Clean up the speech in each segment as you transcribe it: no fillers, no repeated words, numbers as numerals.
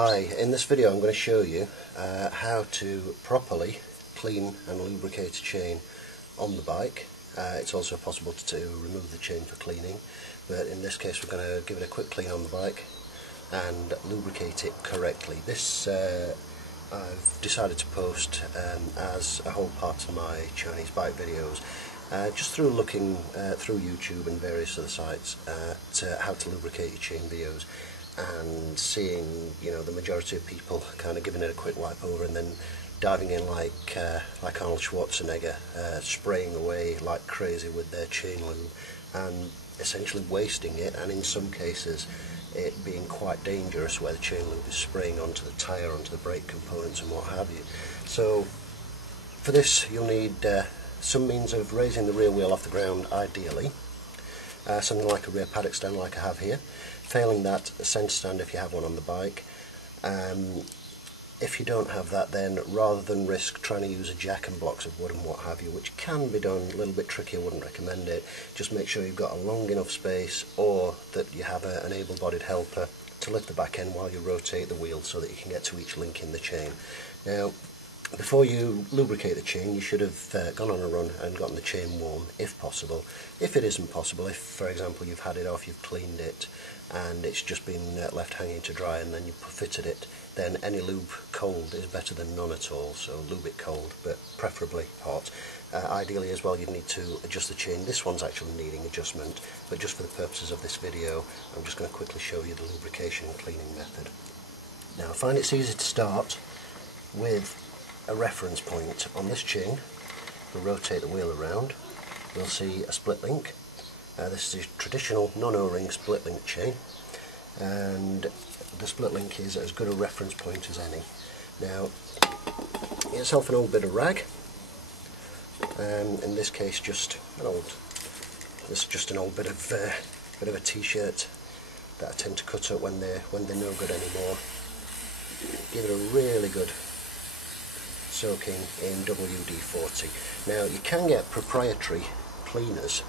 Hi, in this video I'm going to show you how to properly clean and lubricate a chain on the bike. It's also possible to remove the chain for cleaning, but in this case we're going to give it a quick clean on the bike and lubricate it correctly. This I've decided to post as a whole part of my Chinese bike videos, just through looking through YouTube and various other sites at how to lubricate your chain videos, and seeing, you know, the majority of people kind of giving it a quick wipe over and then diving in like Arnold Schwarzenegger, spraying away like crazy with their chain lube and essentially wasting it, and in some cases it being quite dangerous where the chain lube is spraying onto the tyre, onto the brake components and what have you. So for this you'll need some means of raising the rear wheel off the ground, ideally. Something like a rear paddock stand like I have here. Failing that, a centre stand if you have one on the bike. If you don't have that, then rather than risk trying to use a jack and blocks of wood and what have you, which can be done a little bit tricky, I wouldn't recommend it. Just make sure you've got a long enough space, or that you have an able-bodied helper to lift the back end while you rotate the wheel so that you can get to each link in the chain. Now, before you lubricate the chain, you should have gone on a run and gotten the chain warm, if possible. If it isn't possible, if for example you've had it off, you've cleaned it and it's just been left hanging to dry and then you fitted it, then any lube cold is better than none at all. So lube it cold, but preferably hot. Ideally as well, you'd need to adjust the chain. This one's actually needing adjustment, but just for the purposes of this video I'm just going to quickly show you the lubrication and cleaning method. Now, I find it's easy to start with a reference point on this chain. We'll rotate the wheel around, you'll see a split link. This is a traditional non-O-ring split link chain, and the split link is as good a reference point as any. Now, get yourself an old bit of rag, in this case just an old bit of a t-shirt that I tend to cut up when they're no good anymore. Give it a really good soaking in WD-40. Now, you can get proprietary cleaners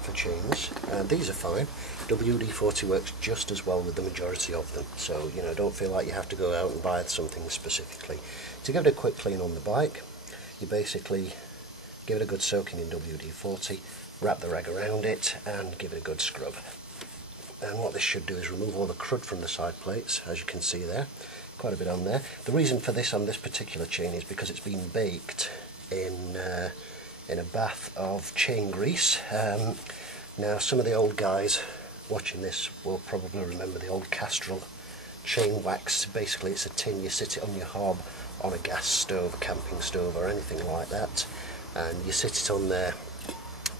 for chains, and these are fine. WD-40 works just as well with the majority of them, so you know, don't feel like you have to go out and buy something specifically. To give it a quick clean on the bike, you basically give it a good soaking in WD-40, wrap the rag around it and give it a good scrub. And what this should do is remove all the crud from the side plates, as you can see there. Quite a bit on there. The reason for this on this particular chain is because it's been baked in a bath of chain grease. Now, some of the old guys watching this will probably remember the old Castrol chain wax. Basically, it's a tin, you sit it on your hob on a gas stove, a camping stove or anything like that, and you sit it on there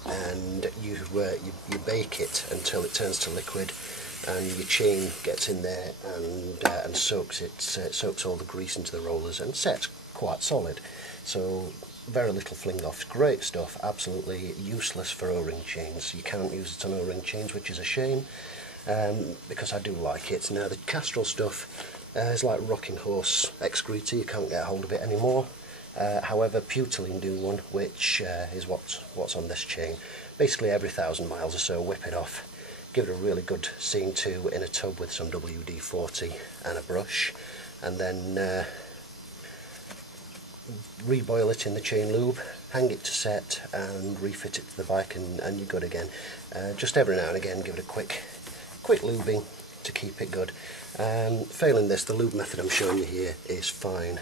and you bake it until it turns to liquid, and your chain gets in there and soaks it. Soaks all the grease into the rollers and sets quite solid. So very little fling off. Great stuff. Absolutely useless for O-ring chains. You can't use it on O-ring chains, which is a shame, because I do like it. Now, the Castrol stuff is like rocking horse excreta. You can't get hold of it anymore. However, Butylene do one, which is what's on this chain. Basically every 1,000 miles or so, whip it off. Give it a really good scene to in a tub with some WD-40 and a brush, and then reboil it in the chain lube, hang it to set and refit it to the bike, and you're good again. Just every now and again give it a quick lubing to keep it good. Failing this, the lube method I'm showing you here is fine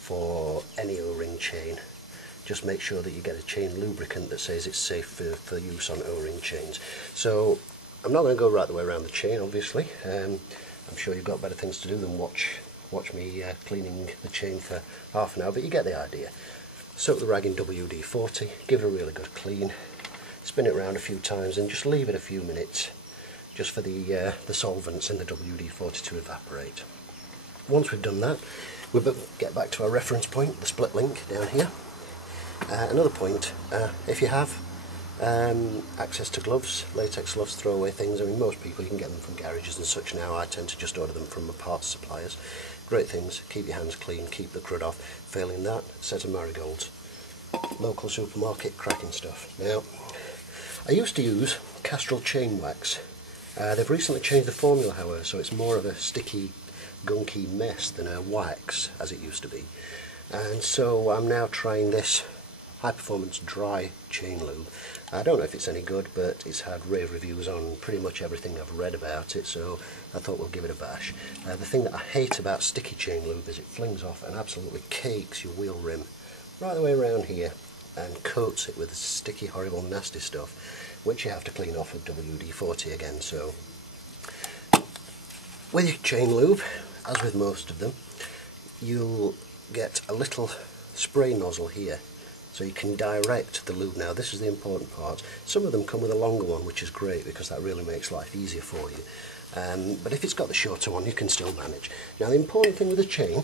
for any O-ring chain. Just make sure that you get a chain lubricant that says it's safe for use on O-ring chains. So I'm not going to go right the way around the chain, obviously. I'm sure you've got better things to do than watch me cleaning the chain for half an hour, but you get the idea. Soak the rag in WD-40, give it a really good clean, spin it around a few times and just leave it a few minutes just for the solvents in the WD-40 to evaporate. Once we've done that, we'll get back to our reference point, the split link down here. Another point, if you have access to gloves, latex gloves, throwaway things. I mean, most people, you can get them from garages and such now. I tend to just order them from my parts suppliers. Great things, keep your hands clean, keep the crud off. Failing that, set of marigolds. Local supermarket, cracking stuff. Now, I used to use Castrol chain wax. They've recently changed the formula, however, so it's more of a sticky gunky mess than a wax as it used to be. And so I'm now trying this high performance dry chain lube. I don't know if it's any good, but it's had rave reviews on pretty much everything I've read about it, so I thought we'll give it a bash. The thing that I hate about sticky chain lube is it flings off and absolutely cakes your wheel rim right the way around here and coats it with sticky, horrible, nasty stuff, which you have to clean off with WD-40 again. So with your chain lube, as with most of them, you'll get a little spray nozzle here, so you can direct the lube. Now this is the important part. Some of them come with a longer one, which is great because that really makes life easier for you. But if it's got the shorter one, you can still manage. Now the important thing with the chain,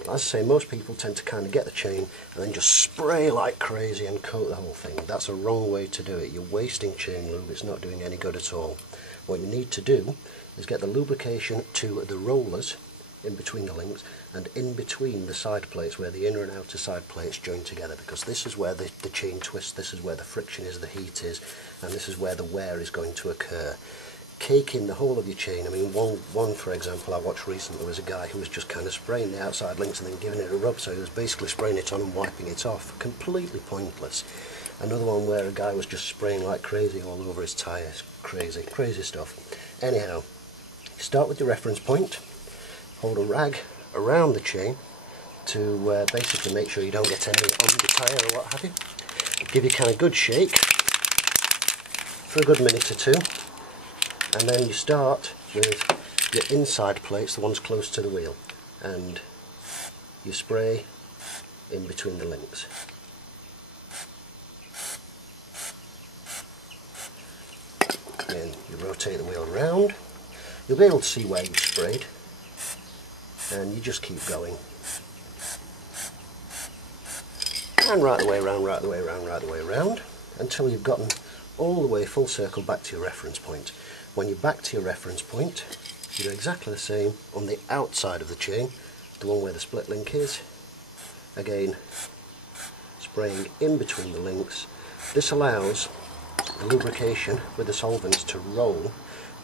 as I say, most people tend to kind of get the chain and then just spray like crazy and coat the whole thing. That's a wrong way to do it. You're wasting chain lube. It's not doing any good at all. What you need to do is get the lubrication to the rollers in between the links and in between the side plates where the inner and outer side plates join together, because this is where the chain twists, this is where the friction is, the heat is, and this is where the wear is going to occur. Cake in the whole of your chain. I mean, one for example I watched recently was a guy who was just kind of spraying the outside links and then giving it a rub, so he was basically spraying it on and wiping it off. Completely pointless. Another one where a guy was just spraying like crazy all over his tyres. Crazy stuff. Anyhow, start with your reference point, hold a rag around the chain to basically make sure you don't get any on the tyre or what have you. Give you kind of good shake for a good minute or two, and then you start with your inside plates, the ones close to the wheel, and you spray in between the links. Then you rotate the wheel around. You'll be able to see where you've sprayed, and you just keep going. And right the way around, right the way around, right the way around, until you've gotten all the way full circle back to your reference point. When you're back to your reference point, you do exactly the same on the outside of the chain, the one where the split link is. Again, spraying in between the links. This allows the lubrication with the solvents to roll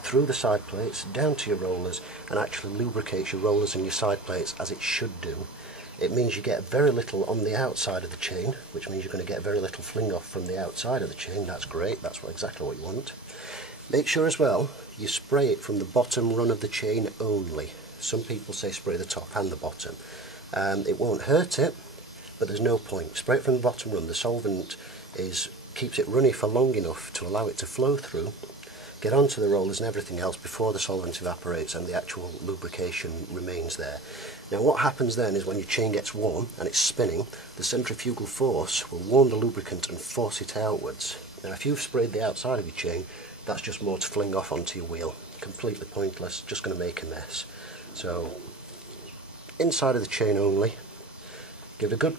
through the side plates down to your rollers and actually lubricates your rollers and your side plates as it should do. It means you get very little on the outside of the chain, which means you're going to get very little fling off from the outside of the chain. That's great, that's exactly what you want. Make sure as well you spray it from the bottom run of the chain only. Some people say spray the top and the bottom. It won't hurt it, but there's no point. Spray it from the bottom run. The solvent keeps it runny for long enough to allow it to flow through, get onto the rollers and everything else before the solvent evaporates and the actual lubrication remains there. Now what happens then is when your chain gets warm and it's spinning, the centrifugal force will warm the lubricant and force it outwards. Now if you've sprayed the outside of your chain, that's just more to fling off onto your wheel. Completely pointless, just going to make a mess. So inside of the chain only, give it a good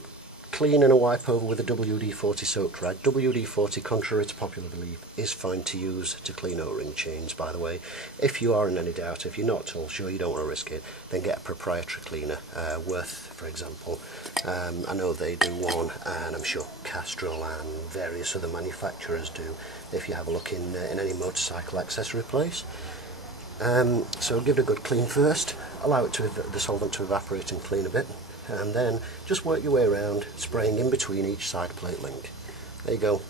clean and a wipe over with a WD-40 soaked rag. WD-40, contrary to popular belief, is fine to use to clean O-ring chains, by the way. If you are in any doubt, if you're not at all sure, you don't want to risk it, then get a proprietary cleaner. Worth, for example. I know they do one, and I'm sure Castrol and various other manufacturers do, if you have a look in any motorcycle accessory place. So give it a good clean first, allow it the solvent to evaporate and clean a bit, and then just work your way around, spraying in between each side plate link. There you go.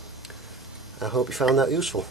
I hope you found that useful.